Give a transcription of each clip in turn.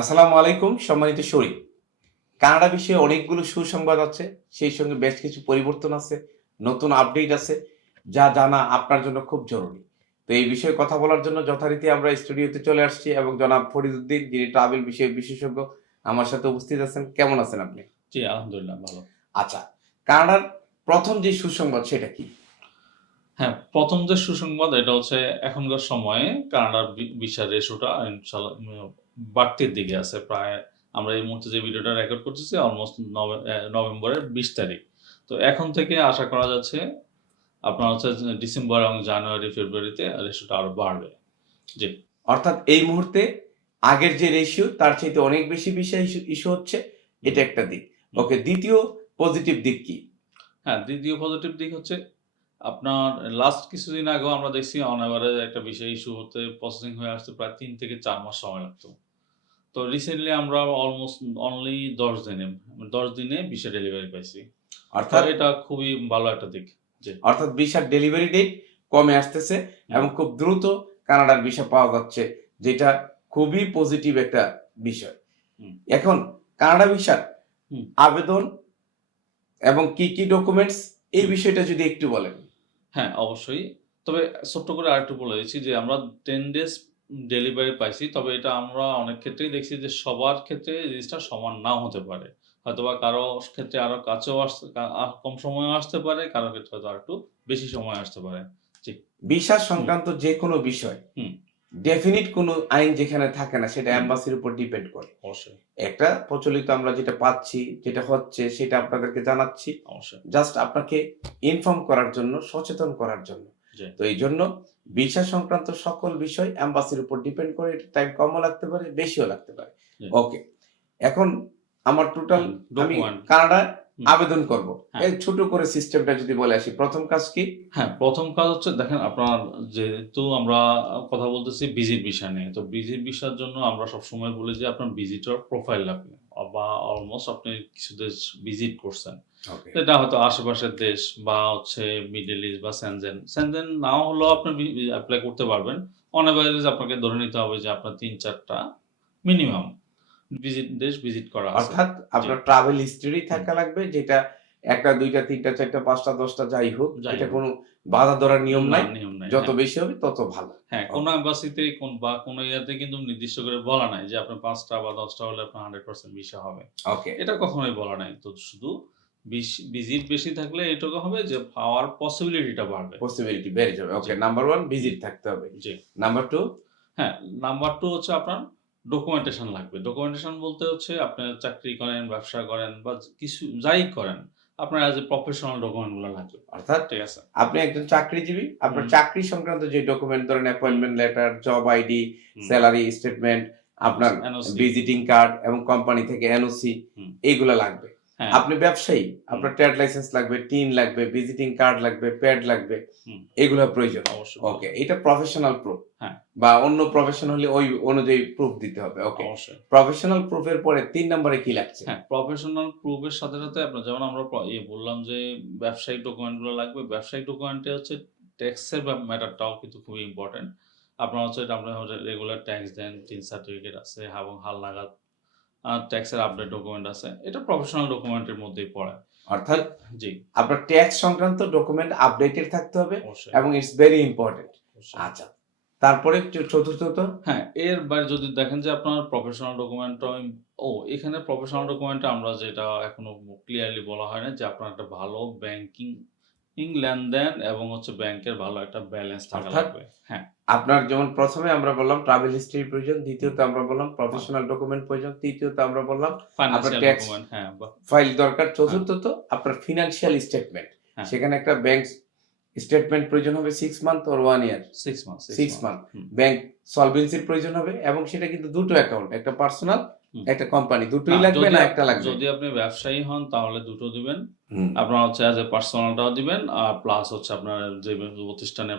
আসসালামু আলাইকুম সম্মানিত শরীফ। কানাডা বিষয়ে অনেকগুলো সুসংবাদ আছে সেই সঙ্গে বেশ কিছু পরিবর্তন আছে নতুন আপডেট আছে যা জানা আপনার জন্য খুব জরুরি। তো এই বিষয়ে কথা বলার জন্য যথারীতি আমরা স্টুডিওতে চলে আসছি এবং জনাব ফরিদুদ্দিন যিনি ট্রাভেল বিষয়ে বিশেষজ্ঞ আমার সাথে উপস্থিত আছেন। কেমন আছেন আপনি? জি আলহামদুলিল্লাহ ভালো। আচ্ছা কানাডার প্রথম যে সুসংবাদ সেটা কি? হ্যাঁ প্রথম যে সুসংবাদ এটা হচ্ছে এখনকার সময়ে কানাডার ভিসার রেশোটা ইনশাল্লাহ বাড়তির দিকে আছে। প্রায় আমরা এই মুহূর্তে যে ভিডিওটা রেকর্ড করতেছি অলমোস্ট নভেম্বরের বিশ তারিখ। তো এখন থেকে আশা করা যাচ্ছে আপনার হচ্ছে ডিসেম্বর এবং জানুয়ারি ফেব্রুয়ারিতে রেশোটা আরও বাড়বে। জি। অর্থাৎ এই মুহূর্তে আগের যে রেশিও তার চাইতে অনেক বেশি বিষয় ইস্যু হচ্ছে এটা একটা দিক। ওকে দ্বিতীয় পজিটিভ দিক কি? হ্যাঁ দ্বিতীয় পজিটিভ দিক হচ্ছে আপনার লাস্ট কিছুদিন আগেও আমরা দেখছি অন একটা বিষয় ইস্যু হতে প্রসেসিং হয়ে আসতে প্রায় তিন থেকে চার মাস সময় লাগতো। তো রিসেন্টলি আমরা অলমোস্ট অনলি দশ দিনে দশ দিনে বিশে ডেলিভারি পাইছি। অর্থাৎ এটা খুবই ভালো একটা দিক অর্থাৎ বিশার ডেলিভারি ডেট কমে আসতেছে এবং খুব দ্রুত কানাডার ভিসা পাওয়া যাচ্ছে যেটা খুবই পজিটিভ একটা বিষয়। এখন কানাডা ভিসার। আবেদন এবং কি কি ডকুমেন্টস এই বিষয়টা যদি একটু বলেন। হ্যাঁ অবশ্যই। তবে ছোট্ট করে আরেকটু বলে দিচ্ছি যে আমরা টেন ডেজ ডেলিভারি পাইছি তবে এটা আমরা অনেক ক্ষেত্রেই দেখছি যে সবার ক্ষেত্রে জিনিসটা সমান নাও হতে পারে। হয়তোবা কারও ক্ষেত্রে আরও কাছেও আসতে কম সময়ও আসতে পারে কারও ক্ষেত্রে হয়তো আর একটু বেশি সময় আসতে পারে। বিশ্বাস সংক্রান্ত যে কোনো বিষয়। ডেফিনিট কোনো আইন যেখানে থাকে না সেটা। অ্যাম্বাসির উপর ডিপেন্ড করে। অবশ্যই। একটা প্রচলিত আমরা যেটা পাচ্ছি যেটা হচ্ছে সেটা আপনাদেরকে জানাচ্ছি। অবশ্যই। জাস্ট আপনাকে ইনফর্ম করার জন্য সচেতন করার জন্য। তো এই জন্য ভিসা সংক্রান্ত সকল বিষয় অ্যাম্বাসির উপর ডিপেন্ড করে এটা টাইম কমও লাগতে পারে বেশিও লাগতে পারে। ওকে এখন আমার টোটাল আমি হুম। আবেদন করব। হ্যাঁ। এই ছোট করে সিস্টেমটা যদি বলে আসি প্রথম কাজ কি? হ্যাঁ প্রথম কাজ হচ্ছে দেখেন আপনার যেহেতু আমরা কথা বলতেছি ভিজিট ভিসা নিয়ে তো ভিজিট ভিসার জন্য আমরা সবসময় বলি যে আপনার ভিজিটর প্রোফাইল লাগবে। বা অলমোস্ট আপনি কিছু দেশ ভিজিট করছেন। এটা হয়তো আশেপাশের দেশ বা হচ্ছে মিডল ইস্ট বা স্যানজেন স্যানজেন নাও হলেও আপনি অ্যাপ্লাই করতে পারবেন। অন অ্যাভারেজ আপনাকে ধরে নিতে হবে যে আপনার তিন চারটা মিনিমাম ভিজিট দেশ ভিজিট করা অর্থাৎ আপনার ট্রাভেল হিস্টরি থাকা লাগবে যেটা একটা দুইটা তিনটা চারটা পাঁচটা দশটা যাই হোক এটা কোনো বাধা ধরার নিয়ম নাই। যত হ্যাঁ। বেশি হবে তত ভালো। হ্যাঁ কোনো এম্বাসিতে কোন বা কোনো ইয়াতে কিন্তু নির্দিষ্ট করে বলা নাই যে আপনার পাঁচটা বা দশটা হলে আপনার হান্ড্রেড পার্সেন্ট ভিসা হবে। ওকে। এটা কখনোই বলা নাই। তো শুধু ভিজিট বেশি থাকলে এটুকু হবে যে পাওয়ার পসিবিলিটিটা বাড়বে। পসিবিলিটি বেড়ে যাবে। ওকে নাম্বার ওয়ান ভিজিট থাকতে হবে। জি। নাম্বার টু হ্যাঁ নাম্বার টু হচ্ছে আপনার ডকুমেন্টেশন লাগবে। ডকুমেন্টেশন বলতে হচ্ছে আপনি চাকরি করেন ব্যবসা করেন বা কিছু যাই করেন। আপনার এ প্রফেশনাল ডকুমেন্টগুলো লাগবে। অর্থাৎ ঠিক আছে। আপনি একজন চাকরিজীবী আপনার চাকরি সংক্রান্ত যে ডকুমেন্ট ধরেন appointment letter job ID salary statement আপনার ভিজিটিং কার্ড এবং কোম্পানি থেকে এনওসি। এইগুলো লাগবে। আপনি ব্যবসায়ী আপনার ট্রেড লাইসেন্স লাগবে টিন লাগবে ভিজিটিং কার্ড লাগবে প্যাড লাগবে এগুলো প্রয়োজন। অবশ্যই ওকে এটা প্রফেশনাল প্রুফ হ্যাঁ। বা অন্য প্রফেশন হলে ওই অনুযায়ী প্রুফ দিতে হবে। ওকে প্রফেশনাল প্রুফের পরে তিন নম্বরে কি লাগছে? হ্যাঁ প্রফেশনাল প্রুফের সাথে সাথে আপনার যেমন আমরা ইয়ে বললাম যে ব্যবসায়িক ডকুমেন্টগুলো লাগবে। ব্যবসায়িক ডকুমেন্টে হচ্ছে ট্যাক্সের ম্যাটারটাও কিন্তু খুবই ইম্পর্টেন্ট আপনার হচ্ছে এটা আপনার রেগুলার ট্যাক্স দেন তিন সার্টিফিকেট আছে এবং হাল লাগাত ট্যাক্সের আপডেট ডকুমেন্ট আছে। এটা প্রফেশনাল ডকুমেন্টের মধ্যেই পড়ে। অর্থাৎ জি। আপনার ট্যাক্স সংক্রান্ত ডকুমেন্ট আপডেটেড থাকতে হবে এবং ইটস ভেরি ইম্পর্টেন্ট আচ্ছা তারপরে চতুর্থত হ্যাঁ এর বাইরে যদি দেখেন যে আপনার প্রফেশনাল ডকুমেন্ট ও এখানে প্রফেশনাল ডকুমেন্টে আমরা যেটা এখনও ক্লিয়ারলি বলা হয় না যে আপনার একটা ভালো ব্যাংকিং লেনদেন এবং হচ্ছে ব্যাংকের ভালো একটা ব্যালেন্স থাকা লাগবে। হ্যাঁ। আপনার যেমন প্রথমে আমরা বললাম ট্রাভেল হিস্ট্রি প্রয়োজন দ্বিতীয়ত আমরা বললাম প্রফেশনাল ডকুমেন্ট প্রয়োজন তৃতীয়ত আমরা বললাম হ্যাঁ বা- ফাইল দরকার চতুর্থত আপনার ফিনান্সিয়াল স্টেটমেন্ট হ্যাঁ। সেখানে একটা ব্যাংক স্টেটমেন্ট প্রয়োজন হবে six month or one year six month six month. Bank সলভেন্সির প্রয়োজন হবে এবং সেটা কিন্তু দুটো অ্যাকাউন্ট একটা পার্সোনাল। একটা কোম্পানি দুটোই লাগবে না একটা লাগবে? যদি আপনি ব্যবসায়ী হন তাহলে দুটো দিবেন। আপনার হচ্ছে অ্যাজ এ পার্সোনালটাও দিবেন আর প্লাস হচ্ছে আপনার যে প্রতিষ্ঠানে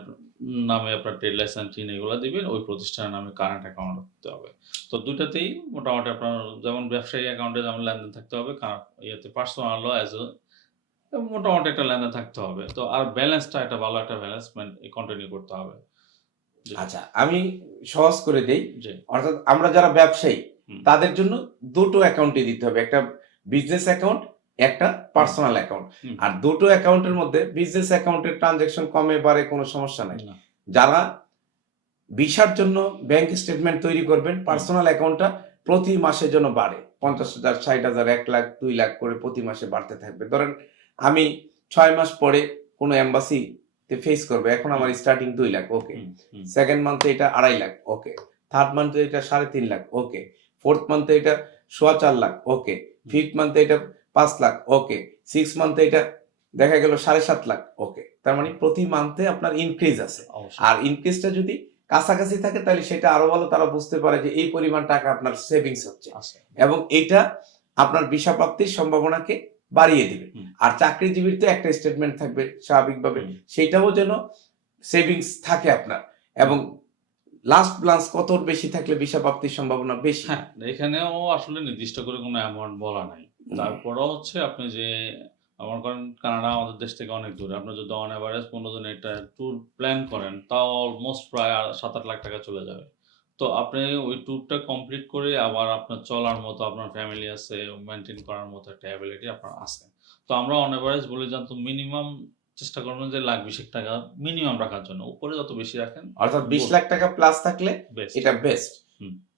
নামে আপনার ট্রেড লাইসেন্স টিন এগুলো দিবেন ওই প্রতিষ্ঠানের নামে কারেন্ট অ্যাকাউন্ট রাখতে হবে। তো দুটাতেই মোটামুটি আপনার যেমন ব্যবসায়ী অ্যাকাউন্টে যেমন লেনদেন থাকতে হবে ইয়েতে পার্সোনালও অ্যাজ এ মোটামুটি একটা লেনদেন থাকতে হবে। তো আর ব্যালেন্সটা একটা ভালো একটা ব্যালেন্স কন্টিনিউ করতে হবে। আচ্ছা আমি সহজ করে দেই। অর্থাৎ আমরা যারা ব্যবসায়ী। তাদের জন্য দুটো অ্যাকাউন্টে দিতে হবে একটা বিজনেস অ্যাকাউন্ট একটা পার্সোনাল অ্যাকাউন্ট আর দুটো অ্যাকাউন্টের মধ্যে বিজনেস অ্যাকাউন্টের ট্রানজ্যাকশন কমে বাড়ে কোনো সমস্যা নাই। যারা ভিসার জন্য ব্যাংক স্টেটমেন্ট তৈরি করবেন পার্সোনাল অ্যাকাউন্টটা প্রতি মাসের জন্য বাড়ে। পঞ্চাশ হাজার ষাট হাজার এক লাখ দুই লাখ করে প্রতি মাসে বাড়তে থাকবে। ধরেন আমি ছয় মাস পরে কোনো এম্বাসিতে ফেস করবে এখন আমার স্টার্টিং দুই লাখ ওকে সেকেন্ড মান্থে এটা আড়াই লাখ ওকে থার্ড মান্থে এটা সাড়ে তিন লাখ ওকে ফোর্থ মান্থে এটা সোয়া চার লাখ ওকে ফিফথ মান্থে এটা পাঁচ লাখ ওকে সিক্স মান্থে এটা দেখা গেল সাড়ে সাত লাখ ওকে তার মানে প্রতি মান্থে আপনার ইনক্রিজ আছে। আর ইনক্রিজটা যদি কাছাকাছি থাকে তাহলে সেটা আরও ভালো তারা বুঝতে পারে যে এই পরিমাণ টাকা আপনার সেভিংস হচ্ছে। এবং এটা আপনার ভিসা প্রাপ্তির সম্ভাবনাকে বাড়িয়ে দিবে। আর চাকরিজীবীর তো একটা স্টেটমেন্ট থাকবে স্বাভাবিকভাবে। হুম। সেইটাও যেন সেভিংস থাকে আপনার। এবং লাস্ট ব্লান্স কত বেশি থাকলে ভিসা প্রাপ্তির সম্ভাবনা বেশি? হ্যাঁ এখানেও আসলে নির্দিষ্ট করে কোনো অ্যামাউন্ট বলা নাই। তারপরও হচ্ছে আপনি যে আমার করেন কানাডা আমাদের দেশ থেকে অনেক দূরে আপনি যদি অন অ্যাভারেজ পনেরো দিনের একটা ট্যুর প্ল্যান করেন তাও অলমোস্ট প্রায় সাত আট লাখ টাকা চলে যাবে। তো আপনি ওই ট্যুরটা কমপ্লিট করে আবার আপনার চলার মতো আপনার ফ্যামিলি আছে মেনটেন করার মতো একটা অ্যাবিলিটি আপনার আছে। তো আমরা অন অ্যাভারেজ বলে জানতো মিনিমাম চেষ্টা করবেন যে লাখ বিশেক টাকা মিনিমাম রাখার জন্য। উপরে যত বেশি রাখেন অর্থাৎ বিশ লাখ টাকা প্লাস থাকলে এটা বেস্ট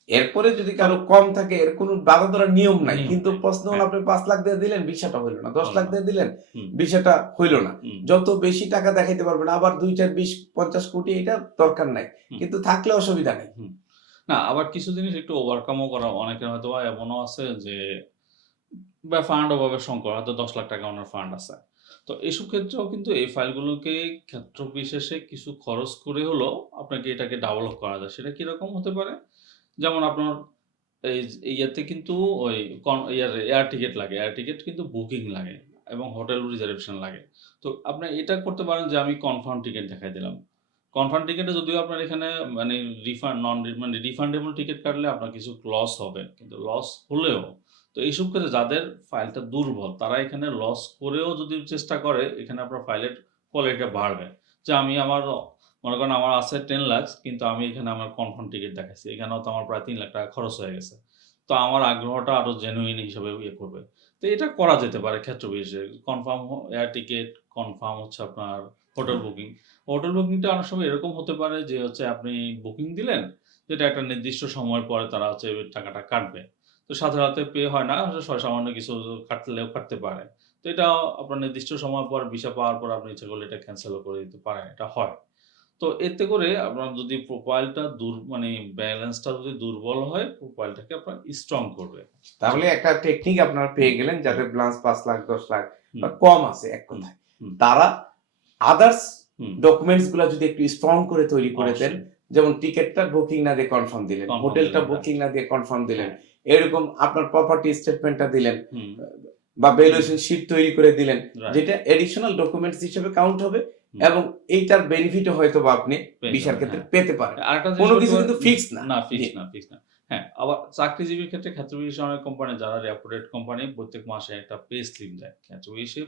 এরপরে যদি কারও কম থাকে এর কোনো বাধা ধরার নিয়ম নাই। কিন্তু প্রশ্ন হলো হ্যাঁ। আপনি পাঁচ লাখ দিয়ে দিলেন ভিসাটা হইল না। দশ লাখ দিয়ে দিলেন। ভিসাটা হইল না। যত বেশি টাকা দেখাইতে পারবেন আবার দুই চার বিশ পঞ্চাশ কোটি এটা দরকার নাই। কিন্তু থাকলে অসুবিধা নেই। না আবার কিছু জিনিস একটু ওভারকামও করা। অনেকের হয়তো এমনও আছে যে বা ফান্ড অভাবে সংকট হয়তো দশ লাখ টাকা ওনার ফান্ড আছে। তো এইসব ক্ষেত্রেও কিন্তু এই ফাইলগুলোকে ক্ষেত্র বিশেষে কিছু খরচ করে হলেও আপনাকে এটাকে ডেভেলপ করা যায়। সেটা কীরকম হতে পারে? যেমন আপনার এই ইয়েতে কিন্তু ওই ইয়ার এয়ার টিকিট লাগে। এয়ার টিকিট কিন্তু বুকিং লাগে এবং হোটেল রিজার্ভেশন লাগে। তো আপনি এটা করতে পারেন যে আমি কনফার্ম টিকিট দেখাই দিলাম। কনফার্ম টিকিটে যদিও আপনার এখানে মানে রিফান্ড নন মানে রিফান্ডেবল টিকিট কাটলে আপনার কিছু লস হবে। কিন্তু লস হলেও তো এইসব ক্ষেত্রে যাদের ফাইলটা দুর্বল, তারা এখানে লস করেও যদি চেষ্টা করে, এখানে আপনার ফাইলের কোয়ালিটিটা বাড়বে। যে আমি আমার, মনে করেন আমার আছে টেন লাখ কিন্তু আমি এখানে আমার কনফার্ম টিকিট দেখাচ্ছি এখানেও তো আমার প্রায় তিন লাখ টাকা খরচ হয়ে গেছে। তো আমার আগ্রহটা আরও জেনুইন হিসেবে ইয়ে করবে। তো এটা করা যেতে পারে ক্ষেত্র বিশেষে কনফার্ম এয়ার টিকিট কনফার্ম হচ্ছে আপনার হোটেল বুকিং হোটেল বুকিংটা অনেক সময় এরকম হতে পারে যে হচ্ছে আপনি বুকিং দিলেন, যেটা একটা নির্দিষ্ট সময় পরে তারা হচ্ছে টাকাটা কাটবে। তো সাধারণত পে হয় না সামান্য কিছু কাটলেও কাটতে পারে। তো এটা আপনার নির্দিষ্ট সময় পর ভিসা পাওয়ার পর আপনি ইচ্ছে করলে এটা ক্যান্সেলও করে দিতে পারেন এটা হয়। তো এতে করে আপনার যদি প্রোফাইলটা দুর মানে ব্যালেন্সটা যদি দুর্বল হয় প্রোফাইলটাকে আপনার স্ট্রং করবে। তাহলে একটা টেকনিক আপনারা পেয়ে গেলেন যাদের ব্লান্স পাঁচ লাখ দশ লাখ বা কম আছে এক কথায়। তারা আদার্স। ডকুমেন্টসগুলো যদি একটু স্ট্রং করে তৈরি করে দেন যেমন টিকিটটা বুকিং না দিয়ে কনফার্ম দিলেন হোটেলটা বুকিং না দিয়ে কনফার্ম দিলেন এরকম আপনার প্রপার্টি স্টেটমেন্টটা দিলেন বা ভ্যালুয়েশন শিট তৈরি করে দিলেন যেটা এডিশনাল ডকুমেন্টস হিসেবে কাউন্ট হবে এবং এইটার বেনিফিটও হয়তো বা আপনি যাবেন, ক্ষেত্রে হ্যাঁ। পেতে পারেন। কোনো কিছু কিন্তু fixed না। না ফিক্স না ফিক্স না। হ্যাঁ আবার চাকরিজীবীর ক্ষেত্রে ক্ষেত্র বিশেষে অনেক কোম্পানি যারা রেপুটেড কোম্পানি প্রত্যেক মাসে একটা পে স্লিপ দেয়। ক্ষেত্র বিশেষে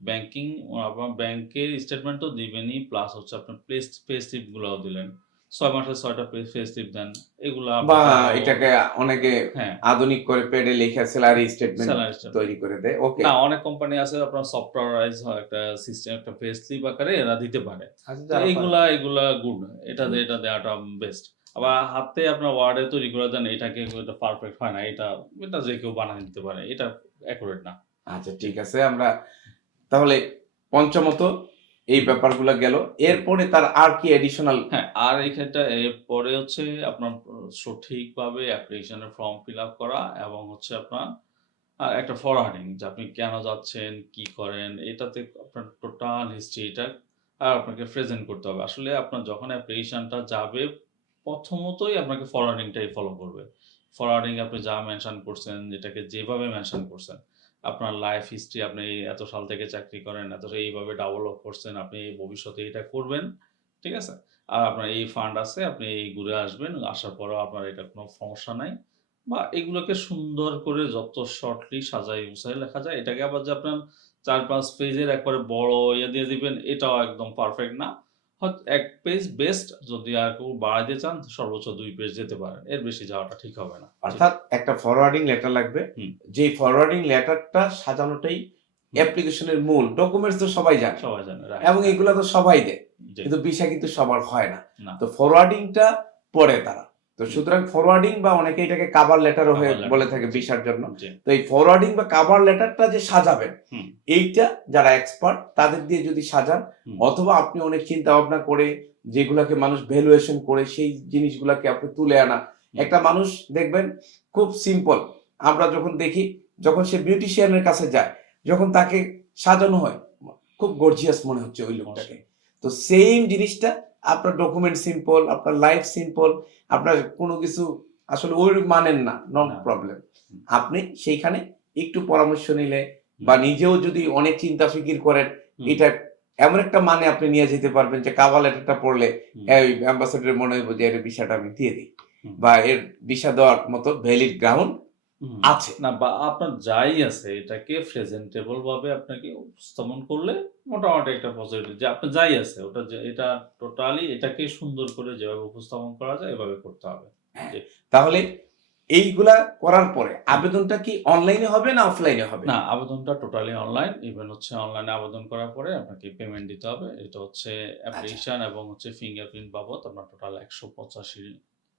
ব্যাংকিং আপনার ব্যাংকের স্টেটমেন্ট তো দিবেনই প্লাস হচ্ছে আপনার পে স্লিপ গুলোও দিলেন। ছয় মাসের ছয়টা স্লিপ দেন। এগুলা বা এটাকে অনেকে হ্যাঁ। আধুনিক করে পেডে লেখা স্যালারি স্টেটমেন্ট তৈরি করে দেয়। ওকে না অনেক কোম্পানি আছে আপনার সফটওয়্যারাইজ একটা সিস্টেম একটা পে স্লিপ আকারে এরা দিতে পারে। তো এইগুলা এগুলা গুড এটা। এটা দেওয়াটা বেস্ট আবার হাতে আপনার ওয়ার্ডে তৈরি করে দেন এটাকে এটা পারফেক্ট হয় না এটা এটা যে কেউ বানিয়ে দিতে পারে এটা অ্যাকুরেট না। আচ্ছা ঠিক আছে আমরা তাহলে পঞ্চমত এই ব্যাপারগুলো গেল। এরপরে তার আর কি এডিশনাল হ্যাঁ আর এখানটা এরপরে হচ্ছে আপনার সঠিকভাবে অ্যাপ্লিকেশনের ফর্ম ফিল আপ করা এবং হচ্ছে আপনার একটা ফরওয়ার্ডিং যে আপনি কেন যাচ্ছেন, কি করেন, এটাতে আপনার টোটাল হিস্ট্রিটা আর আপনাকে প্রেজেন্ট করতে হবে। আসলে আপনার যখন অ্যাপ্লিকেশনটা যাবে, প্রথমতই আপনাকে ফরওয়ার্ডিংটাই ফলো করবে। ফরওয়ার্ডিং আপনি যা মেনশন করছেন যেটাকে যেভাবে মেনশন করছেন আপনার লাইফ হিস্ট্রি আপনি এত সাল থেকে চাকরি করেন, এত এইভাবে ডেভেলপ করছেন, আপনি ভবিষ্যতে এটা করবেন, ঠিক আছে? আর আপনার এই ফান্ড আছে, আপনি এই ঘুরে আসবেন, আসার পরেও আপনার এটা কোনো সমস্যা নাই। বা এগুলোকে সুন্দর করে যত শর্টলি সাজাই গুছাই লেখা যায়, এটাকে আবার যে আপনার চার পাঁচ পেজের একবারে বড় ইয়ে দিয়ে দিবেন, এটাও একদম পারফেক্ট না। এক পেজ বেস্ট যদি আর কেউ বাড়াইতে চান সর্বোচ্চ দুই পেজ যেতে পারেন এর বেশি যাওয়াটা ঠিক হবে না। অর্থাৎ একটা ফরওয়ার্ডিং লেটার লাগবে। যে ফরওয়ার্ডিং লেটারটা সাজানোটাই অ্যাপ্লিকেশনের মূল। ডকুমেন্টস তো সবাই জানে। সবাই জানে. এবং এগুলো তো সবাই দেয়। কিন্তু বিষয় কিন্তু সবার হয় না। না। তো ফরওয়ার্ডিংটা পড়ে তারা। তো সুতরাং ফরওয়ার্ডিং বা অনেকে এটাকে কাভার লেটারও হয়ে বলে থাকে। বিষয়ের জন্য। তো এই ফরওয়ার্ডিং বা কাভার লেটারটা যে সাজাবেন এইটা যারা এক্সপার্ট তাদের দিয়ে যদি সাজান অথবা আপনি অনেক চিন্তা ভাবনা করে যেগুলাকে মানুষ ভ্যালুয়েশন করে সেই জিনিসগুলাকে আপনি তুলে আনা। একটা মানুষ দেখবেন খুব সিম্পল আমরা যখন দেখি যখন সে বিউটিশিয়ানের কাছে যায় যখন তাকে সাজানো হয় খুব গর্জিয়াস মনে হচ্ছে ওই লোকটাকে তো সেম জিনিসটা আপনার ডকুমেন্ট সিম্পল আপনার লাইফ সিম্পল আপনার কোনো কিছু আসলে ওই মানেন না নো। প্রবলেম আপনি সেইখানে একটু পরামর্শ নিলে বা নিজেও যদি অনেক চিন্তা ফিকির করেন এটা এমন একটা মানে আপনি নিয়ে যেতে পারবেন যে কাবা লেটারটা পড়লে হুম। এই অ্যাম্বাসেডার মনে হইব যে এর বিষয়টা আমি দিয়ে দিই বা এর বিষা দেওয়ার মতো ভ্যালিড গ্রাউন্ড। আছে। না বা আপনার যাই আছে এটাকে প্রেজেন্টেবল ভাবে আপনাকে উপস্থাপন করলে মোটামুটি একটা পজিটিভ যে আপনার যাই আছে ওটা এটা টোটালি এটাকে সুন্দর করে যেভাবে উপস্থাপন করা যায় এভাবে করতে হবে। তাহলে এইগুলা করার পরে আবেদনটা কি অনলাইনে হবে না অফলাইনে হবে? না আবেদনটা টোটালি অনলাইন ইভেন হচ্ছে অনলাইনে আবেদন করার পরে আপনাকে পেমেন্ট দিতে হবে। এটা হচ্ছে অ্যাপ্লিকেশন এবং হচ্ছে ফিঙ্গারপ্রিন্ট বাবদ আপনার টোটাল একশো পঁচাশি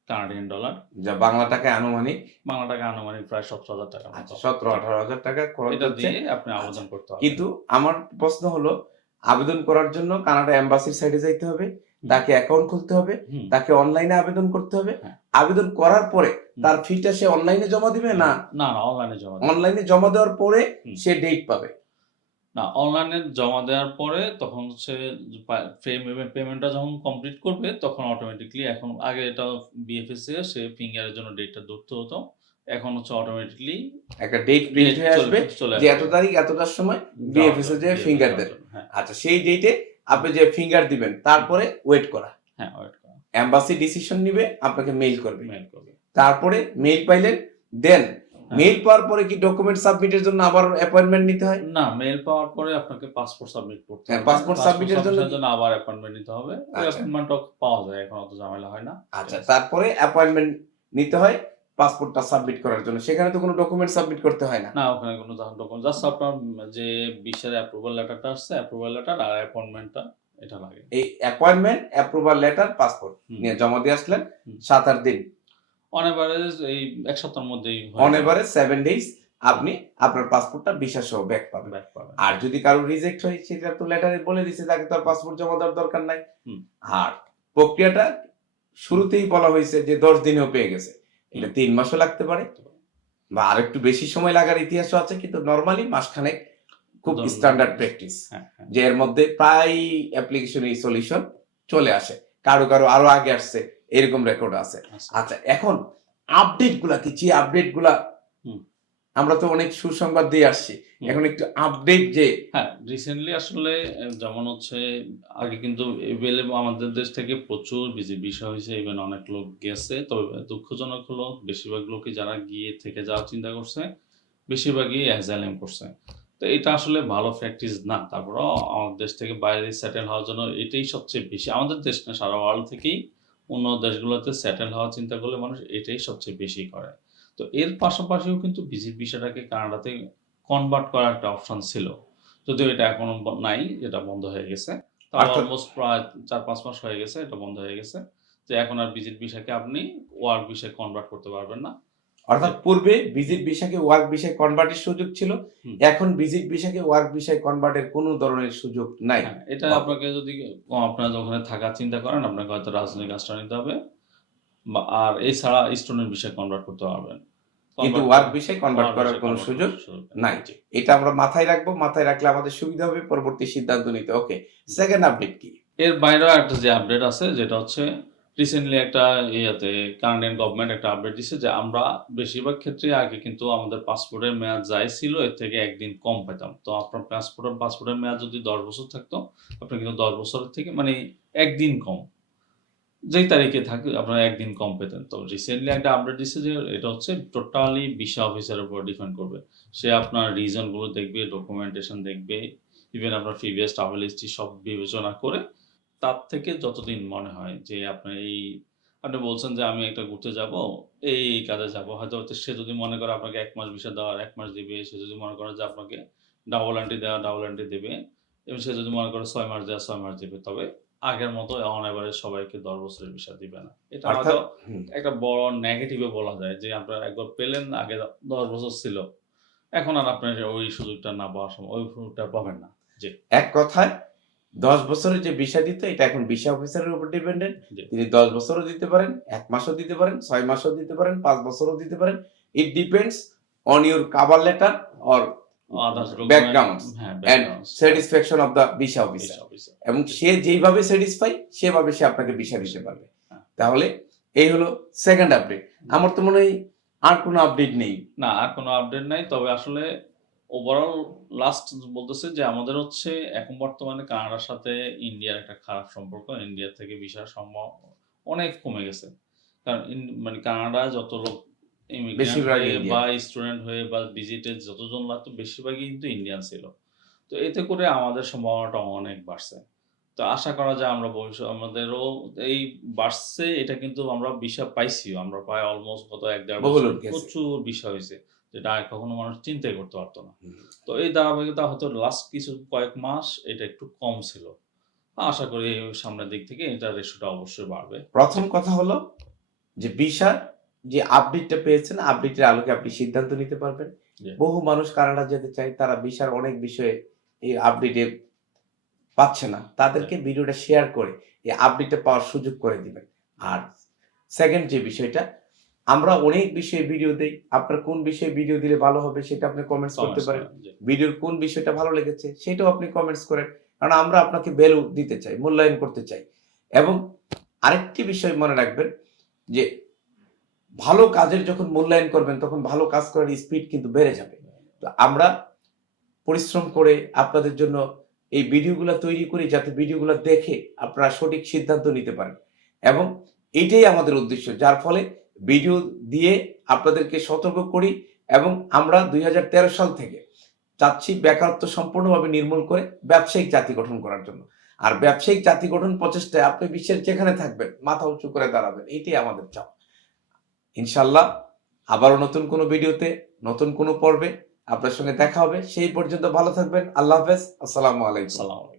কানাডিয়ান ডলার যা বাংলা টাকায় আনুমানিক বাংলা টাকা আনুমানিক প্রায় সতেরো হাজার টাকা আচ্ছা সতেরো আঠারো হাজার টাকা খরচ এটা দিয়ে আপনি আবেদন করতে হবে। কিন্তু আমার প্রশ্ন হলো আবেদন করার জন্য কানাডা এম্বাসির সাইডে যাইতে হবে তাকে অ্যাকাউন্ট খুলতে হবে তাকে অনলাইনে আবেদন করতে হবে। হ্যাঁ। আবেদন করার পরে তার ফিটা সে অনলাইনে জমা দিবে না? না না অনলাইনে জমা অনলাইনে জমা দেওয়ার পরে সে ডেট পাবে। না অনলাইনে জমা দেওয়ার পরে তখন হচ্ছে পেমেন্টটা যখন কমপ্লিট করবে তখন অটোমেটিকলি এখন আগে এটা বিএফএস এ সে ফিঙ্গারের জন্য ডেটটা ধরতে হতো। এখন হচ্ছে অটোমেটিকলি একটা ডেট প্রিন্ট হয়ে আসবে চলে যে এত তারিখ এতটার সময় বিএফএস এ যে ফিঙ্গার দেন। হ্যাঁ। আচ্ছা সেই ডেটে আপনি যে ফিঙ্গার দিবেন তারপরে ওয়েট করা। হ্যাঁ ওয়েট করা। এম্বাসি ডিসিশন নিবে আপনাকে মেইল করবে। মেইল করবে। তারপরে মেইল পাইলেন দেন। মেইল পাওয়ার পরে কি ডকুমেন্ট সাবমিটের জন্য আবার অ্যাপয়েন্টমেন্ট নিতে হয়? না মেল পাওয়ার পরে আপনাকে পাসপোর্ট সাবমিট করতে হ্যাঁ, হবে। submit এর জন্য- আবার অ্যাপয়েন্টমেন্ট নিতে হবে। ওই আচ্ছা। পাওয়া যায় এখন অত ঝামেলা হয় না। আচ্ছা তারপরে অ্যাপয়েন্টমেন্ট নিতে হয় পাসপোর্টটা সাবমিট করার জন্য। সেখানে তো কোনো ডকুমেন্ট সাবমিট করতে হয় না। না ওখানে কোনো ডকুমেন্ট জাস্ট আপনার যে বিশের অ্যাপ্রুভাল লেটারটা আসছে অ্যাপ্রুভাল লেটার আর অ্যাপয়েন্টমেন্টটা এটা লাগে। এই অ্যাপয়েন্টমেন্ট অ্যাপ্রুভাল লেটার পাসপোর্ট নিয়ে জমা দিয়ে আসলেন সাত আট দিন। অন এভারেজ এই এক সপ্তাহের মধ্যেই অন এভারে সেভেন ডেজ আপনি আপনার পাসপোর্টটা বিশা সহ ব্যাক পাবেন। আর যদি কারও রিজেক্ট হয় সেটা তো লেটারে বলে দিছে তাকে তার পাসপোর্ট জমা দেওয়ার দরকার নাই। আর প্রক্রিয়াটা শুরুতেই বলা হয়েছে যে দশ দিনেও পেয়ে গেছে। এটা তিন মাসও লাগতে পারে। বা আর একটু বেশি সময় লাগার ইতিহাসও আছে কিন্তু নর্মালি মাসখানেক খুব স্ট্যান্ডার্ড প্র্যাকটিস যে এর মধ্যে প্রায় অ্যাপ্লিকেশন সলিউশন চলে আসে। কারও কারও আরও আগে আসছে। এরকম রেকর্ড আছে। আচ্ছা। আচ্ছা এখন আপডেটগুলা কি? যে আপডেটগুলা আমরা তো অনেক সুসংবাদ দিয়ে আসছি। এখন একটু আপডেট যে হ্যাঁ রিসেন্টলি আসলে যেমন হচ্ছে আগে কিন্তু এভেলেবল আমাদের দেশ থেকে প্রচুর বিজি বিষয় হয়েছে ইভেন অনেক লোক গেছে। তবে দুঃখজনক হলো বেশিরভাগ লোকই যারা গিয়ে থেকে যাওয়ার চিন্তা করছে বেশিরভাগই অ্যাজাইলেম করছে। তো এটা আসলে ভালো প্র্যাকটিস না। তারপরেও আমাদের দেশ থেকে বাইরে সেটেল হওয়ার জন্য এটাই সবচেয়ে বেশি। আমাদের দেশ না সারা ওয়ার্ল্ড থেকেই অন্য দেশগুলোতে সেটেল হওয়ার চিন্তা করলে মানুষ এটাই সবচেয়ে বেশি করে। তো এর পাশাপাশিও কিন্তু ভিজিট বিষয়টাকে কানাডাতে কনভার্ট করার একটা অপশন ছিল। যদিও এটা এখনও নাই এটা বন্ধ হয়ে গেছে। অলমোস্ট প্রায় চার পাঁচ মাস হয়ে গেছে এটা বন্ধ হয়ে গেছে। যে এখন আর ভিজিট বিষয়কে আপনি ওয়ার্ক বিষয়ে কনভার্ট করতে পারবেন না। অর্থাৎ পূর্বে ভিজিট ভিসাকে ওয়ার্ক বিষয় কনভার্টের সুযোগ ছিল এখন ভিজিট ভিসাকে ওয়ার্ক বিষয় কনভার্টের কোনো ধরনের সুযোগ নাই। হ্যাঁ, এটা আপনাকে যদি আপনার ওখানে থাকার চিন্তা করেন আপনাকে হয়তো রাজনৈতিক কাজটা নিতে হবে আর এছাড়া স্টুডেন্ট বিষয়ে কনভার্ট করতে পারবেন। কিন্তু ওয়ার্ক বিষয় কনভার্ট করার কোনো সুযোগ নাই। এটা আমরা মাথায় রাখব মাথায় রাখলে আমাদের সুবিধা হবে পরবর্তী সিদ্ধান্ত নিতে। ওকে সেকেন্ড আপডেট কি? এর বাইরেও একটা যে আপডেট আছে যেটা হচ্ছে রিসেন্টলি একটা ইয়াতে কানাডিয়ান গভর্নমেন্ট একটা আপডেট দিছে যে আমরা বেশিরভাগ ক্ষেত্রে আগে কিন্তু আমাদের পাসপোর্টের মেয়াদ যাই ছিল, এর থেকে একদিন কম পেতাম তো আপনার পাসপোর্টের পাসপোর্টের মেয়াদ যদি দশ বছর থাকতো আপনার কিন্তু দশ বছরের থেকে মানে একদিন কম। যেই তারিখে থাকে, আপনার একদিন কম পেতেন। তো রিসেন্টলি একটা আপডেট দিচ্ছে যে এটা হচ্ছে টোটালি ভিসা অফিসারের উপর ডিপেন্ড করবে। সে আপনার রিজনগুলো দেখবে ডকুমেন্টেশন দেখবে ইভেন আপনার প্রিভিয়াস ট্রাভেল হিস্ট্রি সব বিবেচনা করে তার থেকে যতদিন মনে হয় যে আপনার এই আপনি বলছেন যে আমি একটা ঘুরতে যাব এই কাজে যাব। হয়তো সে যদি মনে করে আপনাকে এক মাস ভিসা দেওয়ার এক মাস দিবে সে যদি মনে করে যে আপনাকে ডাবল এন্ট্রি দেওয়া ডাবল এন্ট্রি দেবে এবং সে যদি মনে করে ছয় মাস দেওয়া ছয় মাস দেবে তবে আগের মতো অন এভারেজ সবাইকে দশ বছরের ভিসা দিবে না। এটা হয়তো একটা বড় নেগেটিভে বলা যায় যে আপনার একবার পেলেন আগে দশ বছর ছিল এখন আর আপনার ওই সুযোগটা না পাওয়ার সময় ওই সুযোগটা পাবেন না। এক কথায় দশ বছরের যে ভিসা দিত এটা এখন ভিসা অফিসারের উপর ডিপেন্ডেন্ট তিনি দশ বছরও দিতে পারেন এক মাসও দিতে পারেন ছয় মাসও দিতে পারেন পাঁচ বছরও দিতে পারেন। It depends on your cover letter or and backgrounds. Satisfaction of the visa officer এবং সে যেইভাবে স্যাটিসফাই সেভাবে সে আপনাকে ভিসা দিতে পারবে। হ্যাঁ। তাহলে এই হলো সেকেন্ড আপডেট আমার তো মনে হয় আর কোনো আপডেট নেই। না আর কোনো আপডেট নাই তবে আসলে ওভারঅল লাস্ট বলতেছে যে আমাদের হচ্ছে এখন বর্তমানে কানাডার সাথে ইন্ডিয়ার একটা খারাপ সম্পর্ক। ইন্ডিয়া থেকে ভিসার সম্ভব অনেক কমে গেছে। কারণ মানে কানাডা যত লোক। বা স্টুডেন্ট হয়ে বা ভিজিটে যতজন লাগতো বেশিরভাগই কিন্তু ইন্ডিয়ান ছিল। তো এতে করে আমাদের সম্ভাবনাটা অনেক বাড়ছে। তো আশা করা যায় আমরা ভবিষ্যৎ আমাদেরও এই বাড়ছে। এটা কিন্তু আমরা ভিসা পাইছি আমরা প্রায় অলমোস্ট গত এক দেড় বছর প্রচুর বিষয় হয়েছে। যেটা আগে কখনো মানুষ চিন্তাই করতে পারতো না। তো এই ধারাবাহিকতা হয়তো লাস্ট কিছু কয়েক মাস এটা একটু কম ছিল। আশা করি সামনের দিক থেকে এটা রেশোটা অবশ্যই বাড়বে। প্রথম কথা হলো যে ভিসা যে আপডেটটা পেয়েছেন আপডেটের আলোকে আপনি সিদ্ধান্ত নিতে পারবেন। বহু মানুষ কানাডা যেতে চায় তারা ভিসার অনেক বিষয়ে এই আপডেটে পাচ্ছে না। তাদেরকে ভিডিওটা শেয়ার করে এই আপডেটটা পাওয়ার সুযোগ করে দিবেন। আর সেকেন্ড যে বিষয়টা আমরা অনেক বিষয়ে ভিডিও দেই। আপনার কোন বিষয়ে ভিডিও দিলে ভালো হবে সেটা আপনি কমেন্টস করতে পারেন। করেন, ভিডিওর কোন বিষয়টা ভালো লেগেছে সেটাও আপনি কমেন্টস করেন। কারণ আমরা আপনাকে ভ্যালু দিতে চাই মূল্যায়ন করতে চাই। এবং আরেকটি বিষয় মনে রাখবেন যে ভালো কাজের যখন মূল্যায়ন করবেন তখন ভালো কাজ করার স্পিড কিন্তু বেড়ে যাবে। তো আমরা পরিশ্রম করে আপনাদের জন্য এই ভিডিওগুলো তৈরি করি যাতে ভিডিওগুলো দেখে আপনারা সঠিক সিদ্ধান্ত নিতে পারেন। এবং এটাই আমাদের উদ্দেশ্য যার ফলে ভিডিও দিয়ে আপনাদেরকে সতর্ক করি এবং আমরা দুই হাজার তেরো সাল থেকে চাচ্ছি বেকারত্ব সম্পূর্ণভাবে নির্মূল করে ব্যবসায়িক জাতি গঠন করার জন্য। আর ব্যবসায়িক জাতি গঠন প্রচেষ্টায় আপনি বিশ্বের যেখানে থাকবেন, মাথা উঁচু করে দাঁড়াবেন এইটাই আমাদের চাপ। ইনশাল্লাহ আবারও নতুন কোনো ভিডিওতে, নতুন কোনো পর্বে আপনার সঙ্গে দেখা হবে। সেই পর্যন্ত ভালো থাকবেন। আল্লাহ হাফেজ। আসসালামু আলাইকুম।